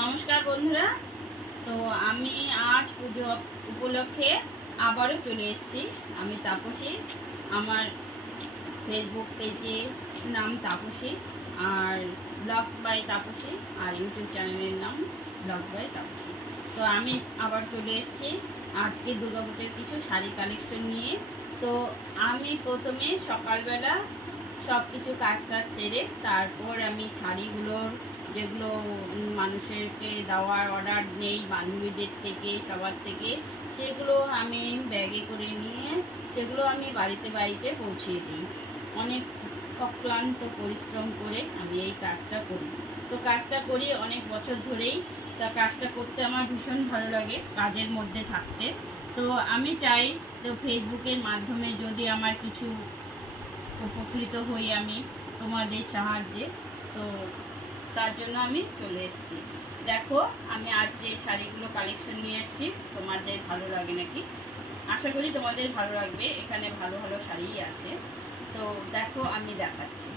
নমস্কার বন্ধুরা। তো আমি আজ পুজো উপলক্ষে আবারও চলে এসেছি। আমি তাপসী, আমার ফেসবুক পেজে নাম তাপসী, আর ব্লগস বাই তাপসী, আর ইউটিউব চ্যানেলের নাম ব্লগস বাই তাপসী। তো আমি আবার চলে এসেছি আজকে দুর্গাপুজোর কিছু শাড়ি কালেকশন নিয়ে। তো আমি প্রথমে সকালবেলা সব কিছু কাজ সেরে তারপর আমি শাড়িগুলোর যেগুলো মানুষেরকে দেওয়ার অর্ডার নেই, বান্ধবীদের থেকে সবার থেকে, সেগুলো আমি ব্যাগে করে নিয়ে সেগুলো আমি বাড়িতে পৌঁছিয়ে দিই। অনেক অক্লান্ত পরিশ্রম করে আমি এই কাজটা করি। তো কাজটা করি অনেক বছর ধরেই। তা কাজটা করতে আমার ভীষণ ভালো লাগে, কাজের মধ্যে থাকতে। তো আমি চাই তো ফেসবুকের মাধ্যমে যদি আমার কিছু উপকৃত হই আমি তোমাদের সাহায্যে, তো তার জন্য আমি চলে এসেছি। দেখো আমি আজ যে শাড়িগুলো কালেকশন নিয়ে এসেছি, তোমাদের ভালো লাগে নাকি? আশা করি তোমাদের ভালো লাগবে। এখানে ভালো ভালো শাড়িই আছে। তো দেখো আমি দেখাচ্ছি।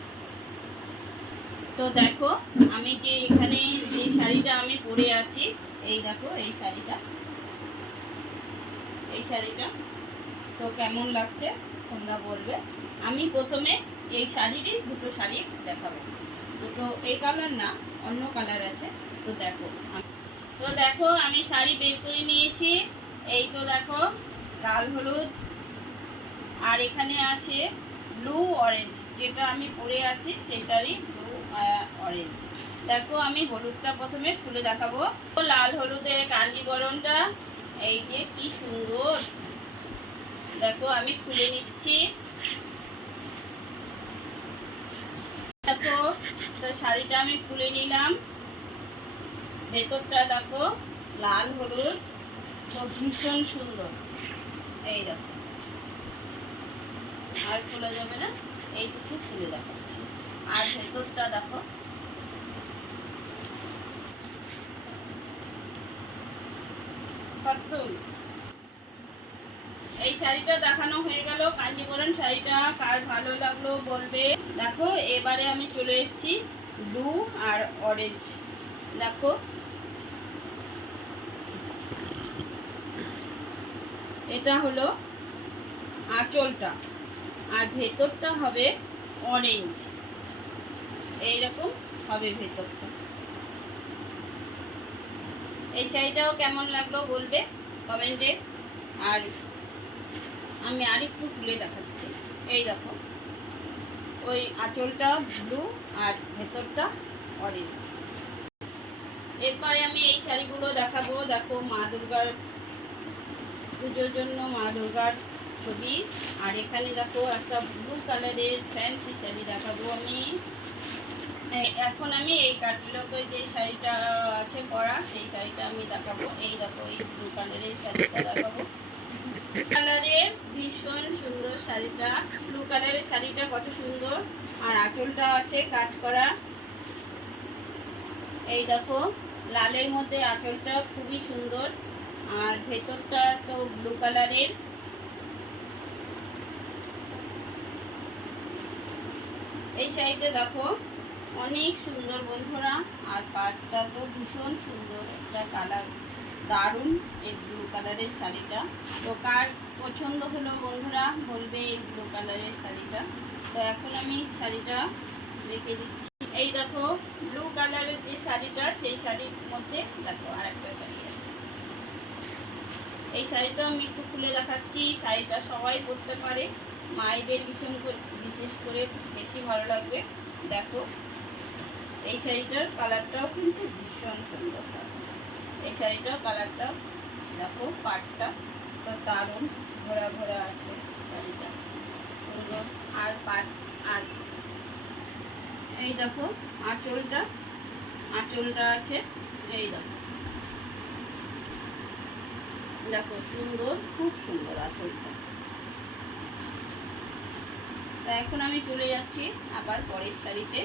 তো দেখো আমি যে এখানে যে শাড়িটা আমি পরে আছি, এই দেখো এই শাড়িটা, তো কেমন লাগছে তোমরা বলবে। আমি প্রথমে এই শাড়িরই দুটো শাড়ি দেখাবো। দুটো এই কালার না, অন্য কালার আছে। তো দেখো আমি শাড়ি বের করে নিয়েছি। এই তো দেখো লাল হলুদ, আর এখানে আছে ব্লু অরেঞ্জ, যেটা আমি পরে আছি সেটারই ব্লু অরেঞ্জ। দেখো আমি হলুদটা প্রথমে খুলে দেখাবো। লাল হলুদের কাঞ্জিবরণটা এই যে কি সুন্দর, দেখো আমি খুলে নিচ্ছি। দেখো তো শাড়িটা আমি খুলে নিলাম। ভেতরটা দেখো লাল হলুদ, তো ভীষণ সুন্দর। এই দেখো, আর খোলা যাবে না, এইটুকু খুলে দেখাচ্ছি। আর ভেতরটা দেখো, এই শাড়িটা দেখানো হয়ে গেল। কাঞ্জিবরণ শাড়িটা কার ভালো লাগলো বলবে। দেখো এবারে আমি চলে এসেছি ব্লু আর অরেঞ্জ। দেখো এটা হলো আঁচলটা, আর ভেতরটা হবে অরেঞ্জ। এইরকম হবে ভেতরটা। এই শাড়িটাও কেমন লাগলো বলবে কমেন্টে। আর আমি আরেকটু খুলে দেখাচ্ছি। এই দেখো ওই আঁচলটা ব্লু আর ভেতরটা অরেঞ্জ। এরপরে আমি এই শাড়িগুলো দেখাবো। দেখো মা দুর্গার পুজোর জন্য মা দুর্গার ছবি। আর এখানে দেখো একটা ব্লু কালারের ফ্যান্সি শাড়ি দেখাবো আমি। এখন আমি এই কাটলকে যে শাড়িটা আছে পরা, সেই শাড়িটা আমি দেখাবো। এই দেখো এই ব্লু কালারের শাড়িটা দেখাবো। কালারের ভীষণ সুন্দর শাড়িটা, ব্লু কালারের শাড়িটা কত সুন্দর। আর আঁচলটা আছে কাজ করা। এই দেখো লালের মধ্যে আঁচলটা খুবই সুন্দর। আর ভেতরটা তো ব্লু কালারের। এই শাড়িটা দেখো অনেক সুন্দর বন্ধুরা। আর পাটটা তো ভীষণ সুন্দর একটা কালার, দারুণ এই ব্লু কালারের শাড়িটা। তো কার পছন্দ হলো বন্ধুরা বলবে এই ব্লু কালারের শাড়িটা। তো এখন আমি শাড়িটা রেখে দিচ্ছি। এই দেখো ব্লু কালারের যে শাড়িটা, সেই শাড়ির মধ্যে দেখো আর একটা শাড়ি আছে। এই শাড়িটা আমি একটু খুলে দেখাচ্ছি। শাড়িটা সবাই পরতে পারে, মায়েদের বিশেষ করে বেশি ভালো লাগবে। দেখো এই শাড়িটার কালারটাও কিন্তু ভীষণ সুন্দর। এই শাড়িটার কালারটাও দেখো, পাটটা তো দারুণ ভরা ভরা আছে, শাড়িটা সুন্দর। আর পাট, আর এই দেখো আঁচলটা আছে। এই দেখো, দেখো সুন্দর, খুব সুন্দর আঁচলটা। তা এখন আমি চলে যাচ্ছি আবার পরের শাড়িতে।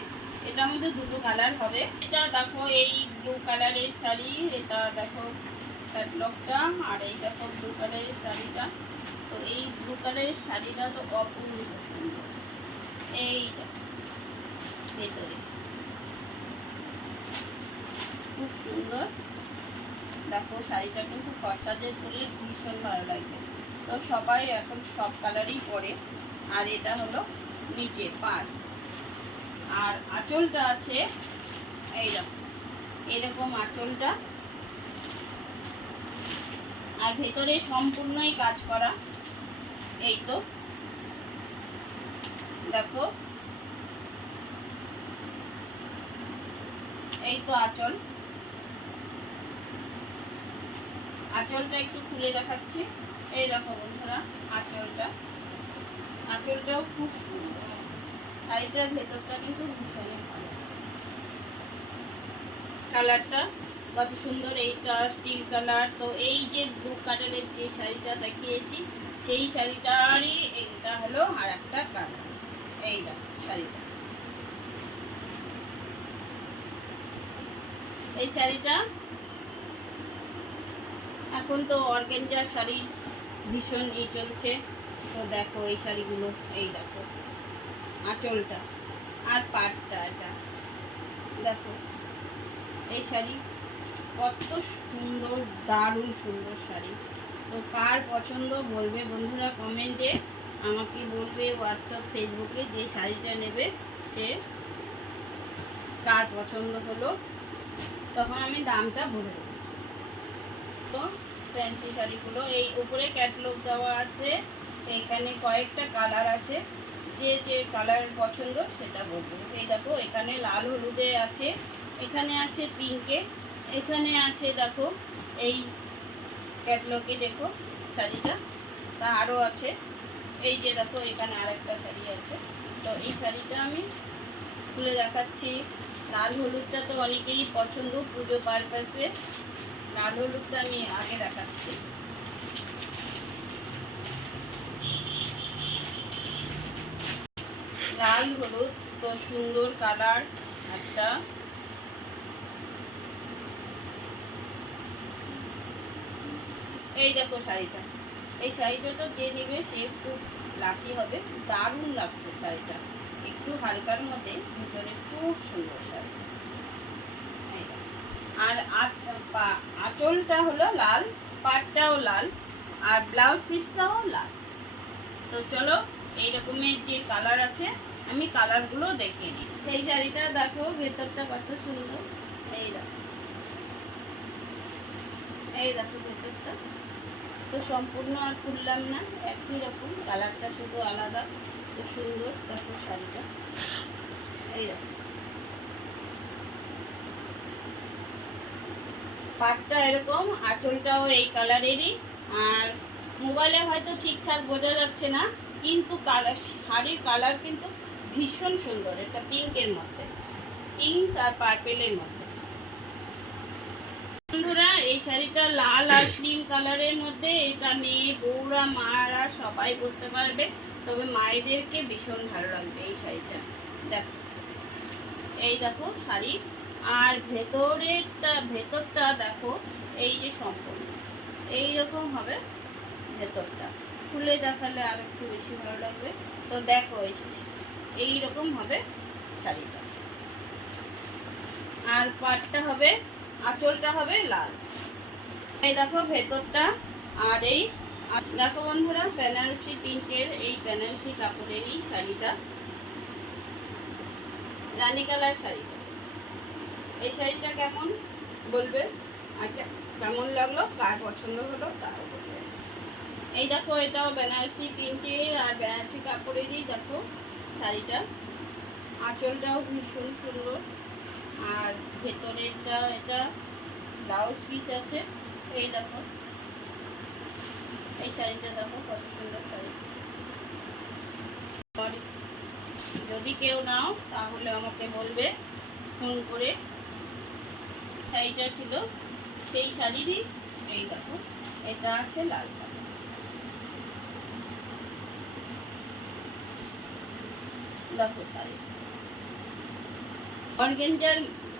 এটার মধ্যে দুটো কালার হবে। এটা দেখো এই ব্লু কালারের শাড়ি, এটা দেখো ক্যাটলগটা। আর এই দেখো ব্লু কালারের শাড়িটা। তো এই ব্লু কালারের শাড়িটা তো অপূর্ব সুন্দর। এই দেখো ভেতরে খুব সুন্দর। দেখো শাড়িটা কিন্তু ফর্সাদের পরলে ভীষণ ভালো লাগবে। তো সবাই এখন সব কালারই পরে। আর এটা হলো নিচে পাড়, আর আঁচলটা আছে এইরকম, এরকম আঁচলটা, আর ভেতরে সম্পূর্ণই কাজ করা। এই তো দেখো, এই তো আঁচল। আঁচলটা একটু খুলে দেখাচ্ছি। এই দেখো বন্ধুরা আঁচলটা, আঁচলটাও খুব সুন্দর। শাড়িটার ভেতরটা কিন্তু ভীষণই ভালো, কালারটা কত সুন্দর। এইটা স্টিল কালার। তো এই যে ব্লু কালারের যে শাড়িটা দেখিয়েছি সেই শাড়িটারই এইটা হলো আর একটা কালার। এই দেখো শাড়িটা, এই শাড়িটা এখন তো অর্গানজার শাড়ি ভীষণ চলছে। তো দেখো এই শাড়িগুলো, এই দেখো আঁচলটা আর পাটটা, এটা দেখো এই শাড়ি কত সুন্দর, দারুণ সুন্দর শাড়ি। তো কার পছন্দ বলবে বন্ধুরা কমেন্টে, আমাকে বলবে হোয়াটসঅ্যাপ ফেসবুকে যে শাড়িটা নেবে সে কার পছন্দ হলো, তখন আমি দামটা বলে দেবো। তো ফ্যান্সি শাড়িগুলো এই উপরে ক্যাটালগ দেওয়া আছে, এখানে কয়েকটা কালার আছে, যে যে কালার পছন্দ সেটা বলবো। এই দেখো এখানে লাল হলুদে আছে, এখানে আছে পিঙ্কে, এখানে আছে দেখো এই ক্যাটালগে দেখো শাড়িটা, তা আরও আছে। এই যে দেখো এখানে আরেকটা শাড়ি আছে। তো এই শাড়িটা আমি খুলে দেখাচ্ছি। লাল হলুদটা তো অনেকেরই পছন্দ পুজো পারপাসে, লাল হলুদটা আমি আগে দেখাচ্ছি। লাল হলুদ তো সুন্দর কালার একটা। এই দেখো শাড়িটা, এই শাড়িটা তো যে নেবে সে খুব লাকি হবে, দারুণ লাগছে শাড়িটা, একটু হালকার মধ্যে ভিতরে খুব সুন্দর শাড়ি। আর আঁচলটা হলো লাল, পাটটাও লাল, আর ব্লাউজ পিসটাও লাল। তো চলো এই রকমের যে কালার আছে আমি কালারগুলো দেখিয়ে দিই। এই শাড়িটা দেখো ভেতরটা কত সুন্দর। এই দেখো, এই দেখো ভেতরটা তো সম্পূর্ণ আর খুললাম না, একই রকম কালারটা শুধু আলাদা। তো সুন্দর দেখো শাড়িটা। এই দেখো পাটটা এরকম, আঁচলটাও এই কালারেরই। আর মোবাইলে হয়তো ঠিকঠাক বোঝা যাচ্ছে না, কিন্তু কালার, শাড়ির কালার কিন্তু ভীষণ সুন্দর। এটা পিঙ্কের মধ্যে, পিঙ্ক আর পার্পেলের মধ্যে। বন্ধুরা এই শাড়িটা লাল আর ক্রিম কালারের মধ্যে, এটা মেয়ে বউরা মারা সবাই পরতে পারবে, তবে মায়েদেরকে ভীষণ ভালো লাগবে এই শাড়িটা। দেখো এই দেখো শাড়ি, আর ভেতরটা দেখো এই যে সম্পূর্ণ এইরকম হবে ভেতরটা, খুলে দেখালে আর একটু বেশি ভালো লাগবে। তো দেখো এইরকম হবে শাড়িটা, আর পাটটা হবে, আঁচলটা হবে লাল। এই দেখো ভেতরটা। আর এই দেখো বন্ধুরা বেনারসি প্রিন্টের এই বেনারসি কাপড়ের এই শাড়িটা, রানী কালার শাড়িটা। এই শাড়িটা কেমন বলবে, আর কেমন লাগলো, কার পছন্দ হলো তাও বলবে। এই দেখো এটাও বেনারসি প্রিন্টের আর বেনারসি কাপড়েরই দেখো শাড়িটা, আঁচলটাও ভীষণ সুন্দর, আর ভেতরেরটা এটা ব্লাউজ পিস আছে। এই দেখো এই শাড়িটা দেখো কত সুন্দর শাড়ি। যদি কেউ নাও তাহলে আমাকে বলবে ফোন করে। শাড়িটা ছিল সেই শাড়িরই। এই দেখো এটা আছে লাল কালার। দেখো শাড়ি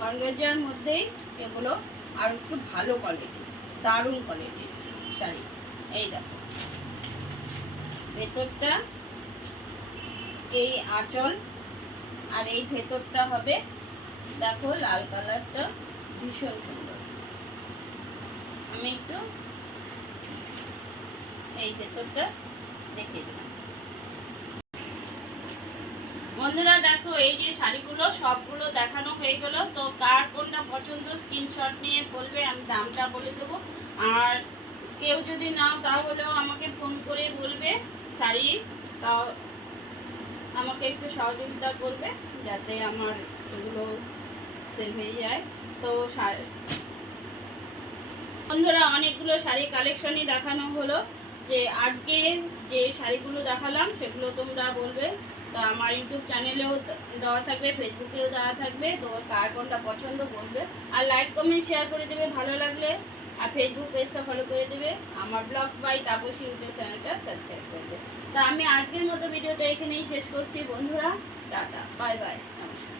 অর্গানজার মধ্যেই এগুলো আর একটু ভালো কোয়ালিটি, দারুণ কোয়ালিটির শাড়ি। এই দেখো ভেতরটা এই আঁচল, আর এই ভেতরটা হবে দেখো লাল কালারটা ভীষণ সুন্দর। আমি একটু এই ভেতরটা দেখিয়ে দিলাম। বন্ধুরা দেখো, এই যে শাড়িগুলো সবগুলো দেখানো হয়ে গেল। তো কার কোনটা পছন্দ স্ক্রিনশট নিয়ে বলবে, আমি দামটা বলে দেবো। আর কেউ যদি নাও তাহলেও আমাকে ফোন করে বলবে শাড়ি, তাও আমাকে একটু সহযোগিতা করবে যাতে আমার এগুলো সেল হয়ে যায়। তো বন্ধুরা অনেকগুলো শাড়ি কালেকশনই দেখানো হলো। যে আজকে যে শাড়িগুলো দেখালাম সেগুলো তোমরা বলবে। তো আমার ইউটিউব চ্যানেলেও দেওয়া থাকবে, ফেসবুকেও দেওয়া থাকবে। তো কার কোনটা পছন্দ বলবে, আর লাইক কমেন্ট শেয়ার করে দেবে ভালো লাগলে। আর ফেসবুক পেজটা ফলো করে দেবে, আমার ব্লগ বাই তাপসী ইউটিউব চ্যানেলটা সাবস্ক্রাইব করে দেবে। তো আমি আজকের মতো ভিডিওটা এখানেই শেষ করছি বন্ধুরা। টাটা, বাই বাই, নমস্কার।